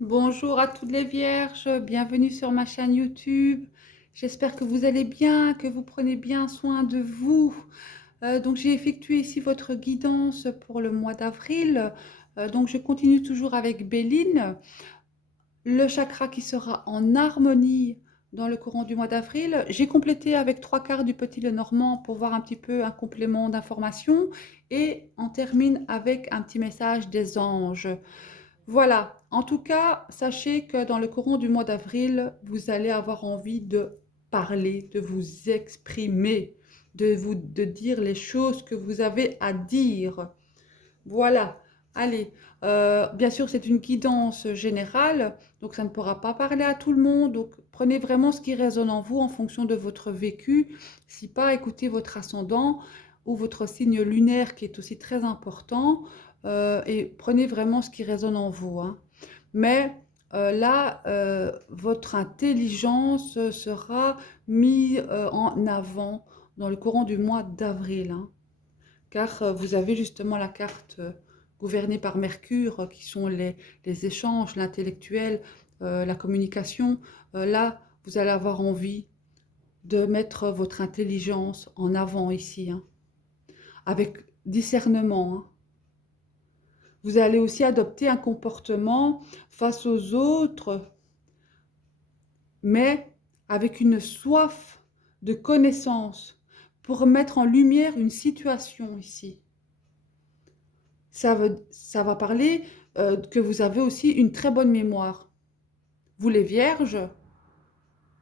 Bonjour à toutes les vierges, bienvenue sur ma chaîne YouTube. J'espère que vous allez bien, que vous prenez bien soin de vous. Donc j'ai effectué ici votre guidance pour le mois d'avril. Donc je continue toujours avec Béline, le chakra qui sera en harmonie dans le courant du mois d'avril. J'ai complété avec trois quarts du petit Lenormand pour voir un petit peu un complément d'information et on termine avec un petit message des anges. Voilà, en tout cas, sachez que dans le courant du mois d'avril, vous allez avoir envie de parler, de vous exprimer, de dire les choses que vous avez à dire. Voilà, allez, bien sûr, c'est une guidance générale, donc ça ne pourra pas parler à tout le monde. Donc prenez vraiment ce qui résonne en vous en fonction de votre vécu. Si pas, écoutez votre ascendant ou votre signe lunaire qui est aussi très important, et prenez vraiment ce qui résonne en vous, hein. Mais là, votre intelligence sera mise en avant dans le courant du mois d'avril, hein, car vous avez justement la carte gouvernée par Mercure, qui sont les échanges, l'intellectuel, la communication. Là, vous allez avoir envie de mettre votre intelligence en avant ici, hein, avec discernement, hein. Vous allez aussi adopter un comportement face aux autres, mais avec une soif de connaissance pour mettre en lumière une situation ici. Ça va parler que vous avez aussi une très bonne mémoire. Vous les vierges,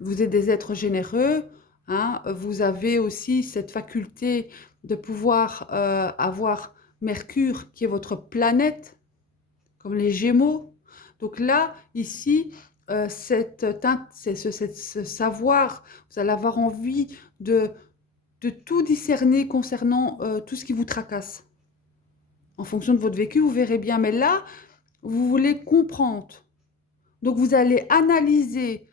vous êtes des êtres généreux, hein, vous avez aussi cette faculté de pouvoir avoir Mercure qui est votre planète, comme les Gémeaux. Donc là, ici, ce savoir, vous allez avoir envie de tout discerner concernant tout ce qui vous tracasse. En fonction de votre vécu, vous verrez bien. Mais là, vous voulez comprendre. Donc vous allez analyser,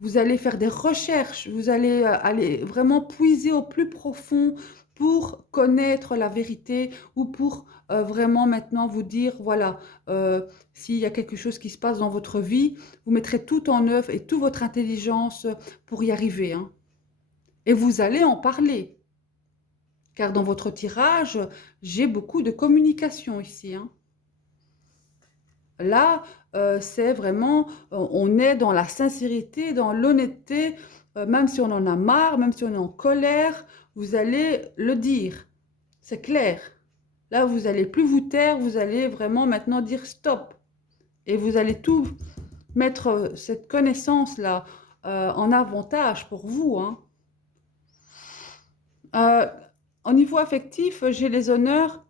vous allez faire des recherches, vous allez aller vraiment puiser au plus profond pour connaître la vérité ou pour vraiment maintenant vous dire, voilà, s'il y a quelque chose qui se passe dans votre vie, vous mettrez tout en œuvre et toute votre intelligence pour y arriver, hein. Et vous allez en parler, car dans votre tirage, j'ai beaucoup de communication ici, hein. Là, c'est vraiment, on est dans la sincérité, dans l'honnêteté, même si on en a marre, même si on est en colère, vous allez le dire. C'est clair. Là, vous allez plus vous taire, vous allez vraiment maintenant dire stop. Et vous allez tout mettre cette connaissance-là en avantage pour vous, hein. Euh, Au niveau affectif, j'ai les honneurs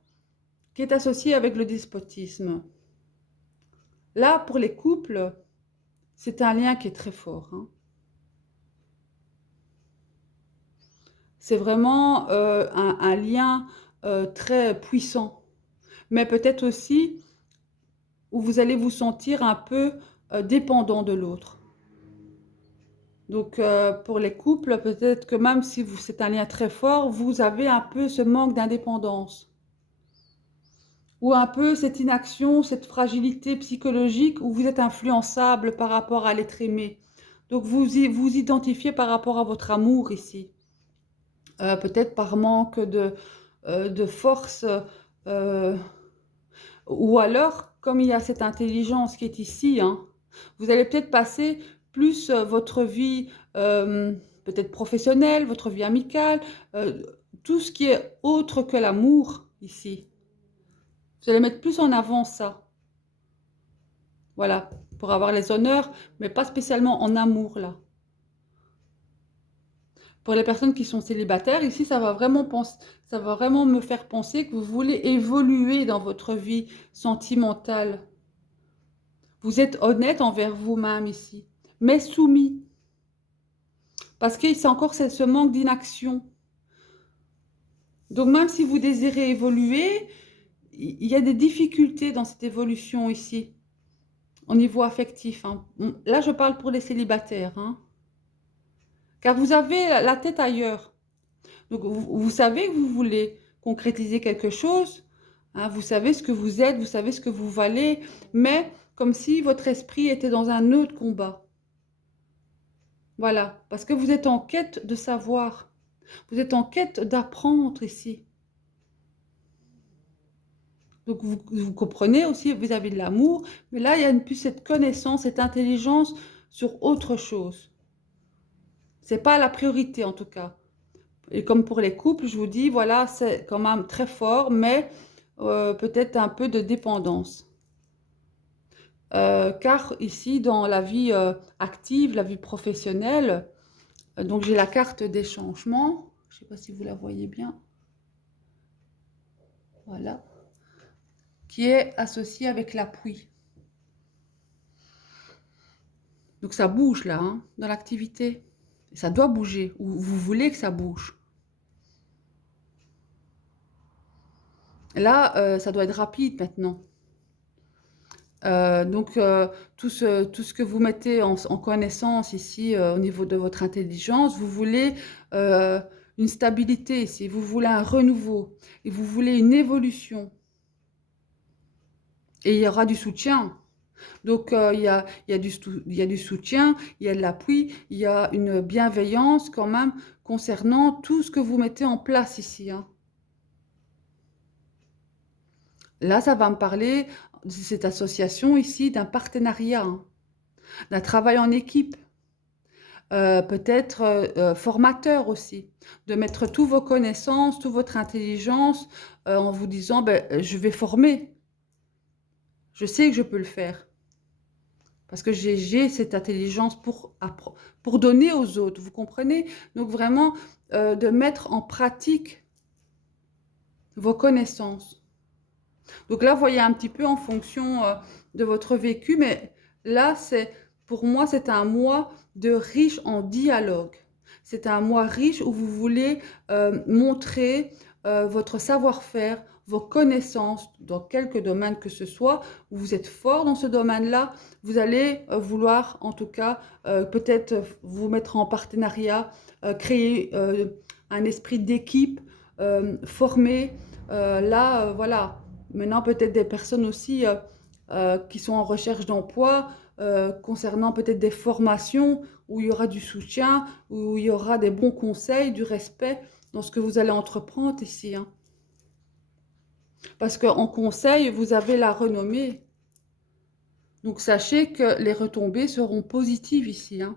qui est associé avec le despotisme. Là, pour les couples, c'est un lien qui est très fort, hein. C'est vraiment un lien très puissant, mais peut-être aussi où vous allez vous sentir un peu dépendant de l'autre. Donc pour les couples, peut-être que même si c'est un lien très fort, vous avez un peu ce manque d'indépendance ou un peu cette inaction, cette fragilité psychologique où vous êtes influençable par rapport à l'être aimé. Donc vous identifiez par rapport à votre amour ici. Peut-être par manque de force, euh, ou alors, comme il y a cette intelligence qui est ici, hein, vous allez peut-être passer plus votre vie peut-être professionnelle, votre vie amicale, euh, tout ce qui est autre que l'amour ici. Vous allez mettre plus en avant ça, voilà, pour avoir les honneurs, mais pas spécialement en amour là. Pour les personnes qui sont célibataires, ici, ça va vraiment me faire penser que vous voulez évoluer dans votre vie sentimentale. Vous êtes honnête envers vous-même ici, mais soumis. Parce que c'est encore ce manque d'inaction. Donc même si vous désirez évoluer, il y a des difficultés dans cette évolution ici, au niveau affectif, hein. Là, je parle pour les célibataires, hein. Car vous avez la tête ailleurs. Donc vous savez que vous voulez concrétiser quelque chose, Hein. Vous savez ce que vous êtes, vous savez ce que vous valez, mais comme si votre esprit était dans un autre combat. Voilà, parce que vous êtes en quête de savoir. Vous êtes en quête d'apprendre ici. Donc vous comprenez aussi vis-à-vis de l'amour, mais là, il y a plus cette connaissance, cette intelligence sur autre chose. C'est pas la priorité en tout cas. Et comme pour les couples, je vous dis, voilà, c'est quand même très fort, mais peut-être un peu de dépendance. Car ici, dans la vie active, la vie professionnelle, donc j'ai la carte des changements. Je ne sais pas si vous la voyez bien. Voilà. Qui est associée avec l'appui. Donc ça bouge là, hein, dans l'activité. Ça doit bouger, ou vous voulez que ça bouge. Là, ça doit être rapide maintenant. Donc, tout ce que vous mettez en connaissance ici, au niveau de votre intelligence, vous voulez une stabilité ici, vous voulez un renouveau, et vous voulez une évolution. Et il y aura du soutien. Donc, il y a du soutien, il y a de l'appui, il y a une bienveillance quand même concernant tout ce que vous mettez en place ici, hein. Là, ça va me parler de cette association ici, d'un partenariat, hein, d'un travail en équipe, peut-être formateur aussi, de mettre toutes vos connaissances, toute votre intelligence en vous disant, ben, je vais former, je sais que je peux le faire. Parce que j'ai cette intelligence pour donner aux autres, vous comprenez? Donc vraiment, de mettre en pratique vos connaissances. Donc là, vous voyez un petit peu en fonction de votre vécu, mais là, pour moi, c'est un mois de riche en dialogue. C'est un mois riche où vous voulez montrer votre savoir-faire, vos connaissances dans quelque domaine que ce soit, où vous êtes fort dans ce domaine-là, vous allez vouloir en tout cas peut-être vous mettre en partenariat, créer un esprit d'équipe, former. Là, voilà. Maintenant, peut-être des personnes aussi qui sont en recherche d'emploi, concernant peut-être des formations où il y aura du soutien, où il y aura des bons conseils, du respect dans ce que vous allez entreprendre ici, hein. Parce qu'en conseil, vous avez la renommée. Donc sachez que les retombées seront positives ici, hein.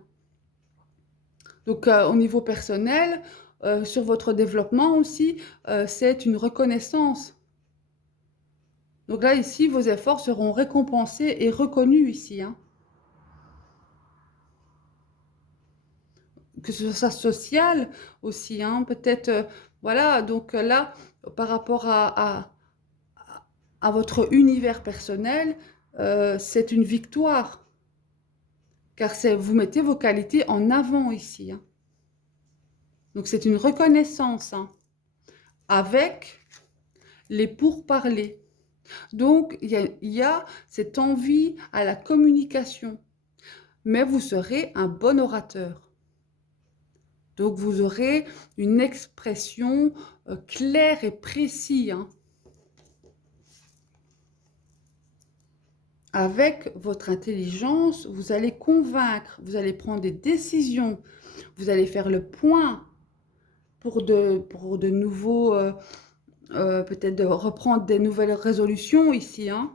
Donc au niveau personnel, sur votre développement aussi, c'est une reconnaissance. Donc là, ici, vos efforts seront récompensés et reconnus ici, hein. Que ce soit social aussi, hein, peut-être, voilà, donc là, par rapport à votre univers personnel, c'est une victoire, car vous mettez vos qualités en avant ici, hein. Donc c'est une reconnaissance, hein, avec les pourparlers. Donc il y a cette envie à la communication, mais vous serez un bon orateur. Donc vous aurez une expression claire et précise, hein. Avec votre intelligence, vous allez convaincre, vous allez prendre des décisions, vous allez faire le point pour de nouveaux, peut-être de reprendre des nouvelles résolutions ici, hein.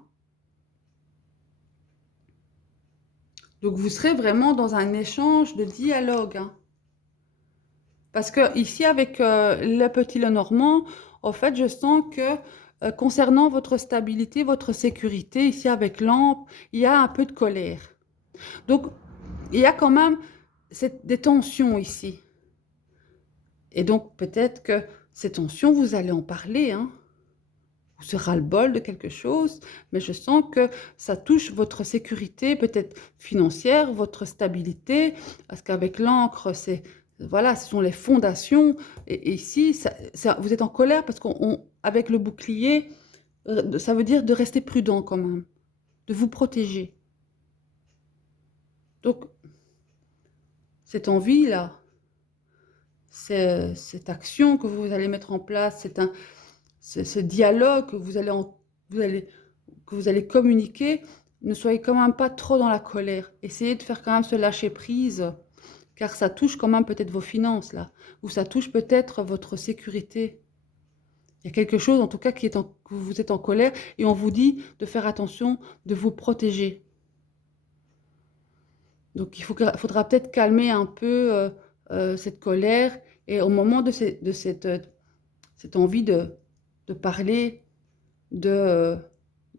Donc vous serez vraiment dans un échange de dialogue, hein. Parce que ici, avec le petit Lenormand, en fait, je sens que concernant votre stabilité, votre sécurité, ici avec l'ample, il y a un peu de colère. Donc, il y a quand même des tensions ici. Et donc, peut-être que ces tensions, vous allez en parler, hein. Vous serez le bol de quelque chose, mais je sens que ça touche votre sécurité, peut-être financière, votre stabilité, parce qu'avec l'encre, voilà, ce sont les fondations. Et ici, vous êtes en colère parce qu'avec le bouclier, ça veut dire de rester prudent quand même, de vous protéger. Donc, cette envie-là, cette action que vous allez mettre en place, ce dialogue que vous allez, que vous allez communiquer, ne soyez quand même pas trop dans la colère. Essayez de faire quand même ce lâcher prise, car ça touche quand même peut-être vos finances là, ou ça touche peut-être votre sécurité. Il y a quelque chose en tout cas que vous êtes en colère et on vous dit de faire attention, de vous protéger. Donc faudra peut-être calmer un peu cette colère et au moment de cette envie de parler, de,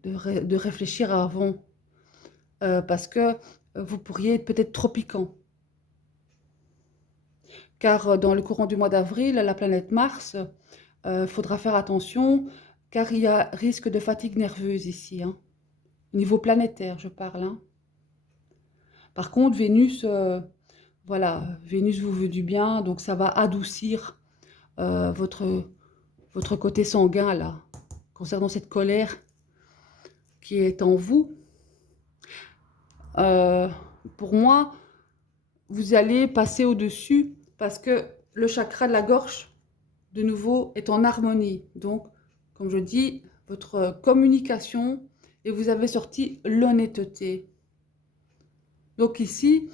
de réfléchir avant, parce que vous pourriez être peut-être trop piquant. Car dans le courant du mois d'avril, la planète Mars, faudra faire attention, car il y a risque de fatigue nerveuse ici, hein. Au niveau planétaire, je parle, hein. Par contre, Vénus, voilà, Vénus vous veut du bien, donc ça va adoucir votre côté sanguin, là, concernant cette colère qui est en vous. Euh, pour moi, vous allez passer au-dessus parce que le chakra de la gorge, de nouveau, est en harmonie. Donc, comme je dis, votre communication, et vous avez sorti l'honnêteté. Donc ici,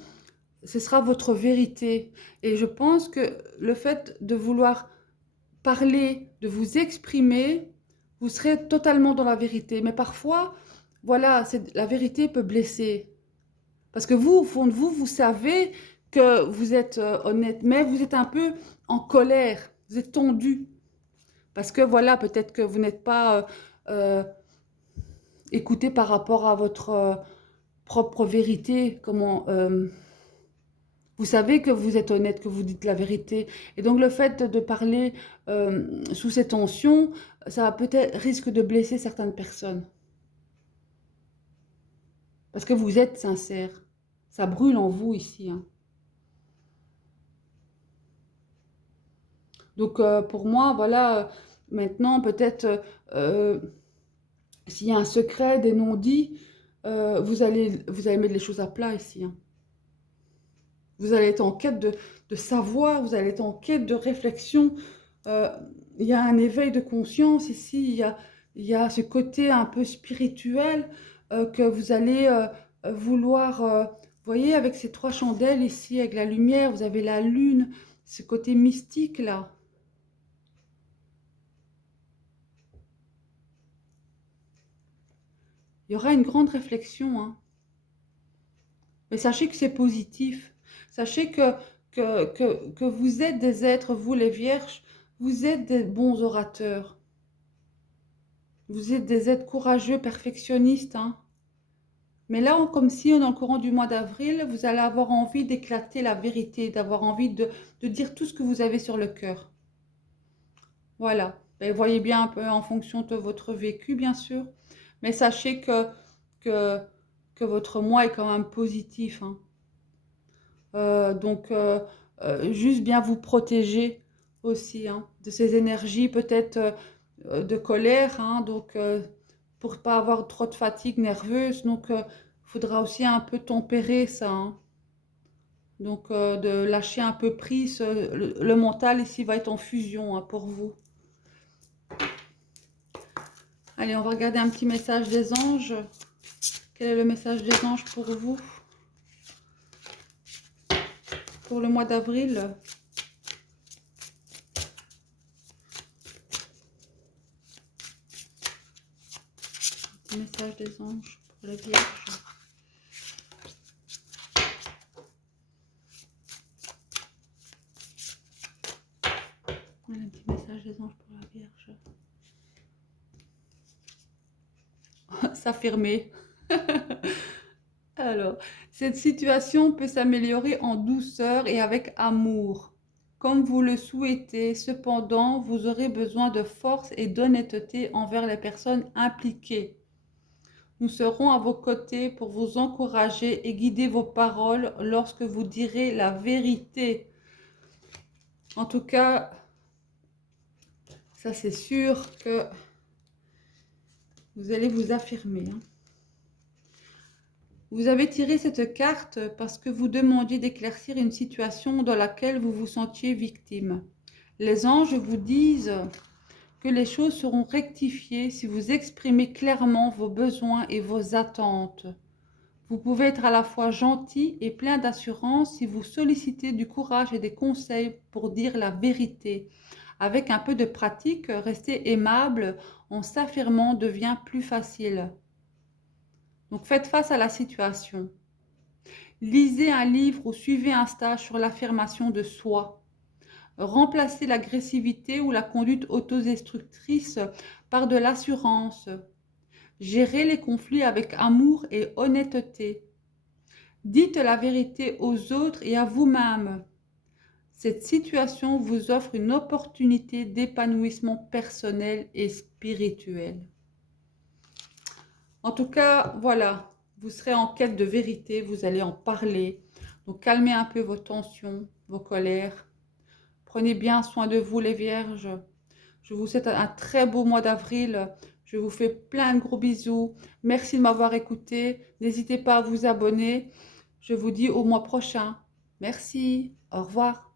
ce sera votre vérité. Et je pense que le fait de vouloir parler, de vous exprimer, vous serez totalement dans la vérité. Mais parfois, voilà, la vérité peut blesser. Parce que vous, au fond de vous, vous savez que vous êtes honnête, mais vous êtes un peu en colère, vous êtes tendu. Parce que voilà, peut-être que vous n'êtes pas écouté par rapport à votre propre vérité, vous savez que vous êtes honnête, que vous dites la vérité. Et donc le fait de parler sous ces tensions, ça va peut-être risque de blesser certaines personnes. Parce que vous êtes sincère. Ça brûle en vous ici, hein. Donc pour moi, voilà, maintenant peut-être s'il y a un secret, des non-dits, vous allez mettre les choses à plat ici, hein. Vous allez être en quête de savoir, vous allez être en quête de réflexion. Euh, il y a un éveil de conscience ici, il y a ce côté un peu spirituel que vous allez vouloir. Vous voyez, avec ces trois chandelles ici, avec la lumière, vous avez la lune, ce côté mystique là. Il y aura une grande réflexion, hein. Mais sachez que c'est positif. Sachez que vous êtes des êtres, vous les vierges, vous êtes des bons orateurs. Vous êtes des êtres courageux, perfectionnistes, hein. Mais là, comme si dans le courant du mois d'avril, vous allez avoir envie d'éclater la vérité, d'avoir envie de dire tout ce que vous avez sur le cœur. Voilà. Et voyez bien un peu en fonction de votre vécu, bien sûr. Mais sachez que, que votre moi est quand même positif, hein. Donc, juste bien vous protéger aussi, hein, de ces énergies peut-être de colère, hein, donc pour pas avoir trop de fatigue nerveuse. Donc, il faudra aussi un peu tempérer ça, hein. Donc, de lâcher un peu prise. Le mental ici va être en fusion, hein, pour vous. Allez, on va regarder un petit message des anges. Quel est le message des anges pour vous? Pour le mois d'avril. Message des anges pour la Vierge. Voilà un petit message des anges pour la Vierge. S'affirmer. Alors, cette situation peut s'améliorer en douceur et avec amour, comme vous le souhaitez. Cependant, vous aurez besoin de force et d'honnêteté envers les personnes impliquées. Nous serons à vos côtés pour vous encourager et guider vos paroles lorsque vous direz la vérité. En tout cas, ça c'est sûr que vous allez vous affirmer, hein. Vous avez tiré cette carte parce que vous demandiez d'éclaircir une situation dans laquelle vous vous sentiez victime. Les anges vous disent que les choses seront rectifiées si vous exprimez clairement vos besoins et vos attentes. Vous pouvez être à la fois gentil et plein d'assurance si vous sollicitez du courage et des conseils pour dire la vérité. Avec un peu de pratique, rester aimable en s'affirmant devient plus facile. Donc faites face à la situation. Lisez un livre ou suivez un stage sur l'affirmation de soi. Remplacez l'agressivité ou la conduite autodestructrice par de l'assurance. Gérez les conflits avec amour et honnêteté. Dites la vérité aux autres et à vous-même. Cette situation vous offre une opportunité d'épanouissement personnel et spirituel. En tout cas, voilà, vous serez en quête de vérité, vous allez en parler. Donc calmez un peu vos tensions, vos colères. Prenez bien soin de vous les vierges. Je vous souhaite un très beau mois d'avril. Je vous fais plein de gros bisous. Merci de m'avoir écouté. N'hésitez pas à vous abonner. Je vous dis au mois prochain. Merci. Au revoir.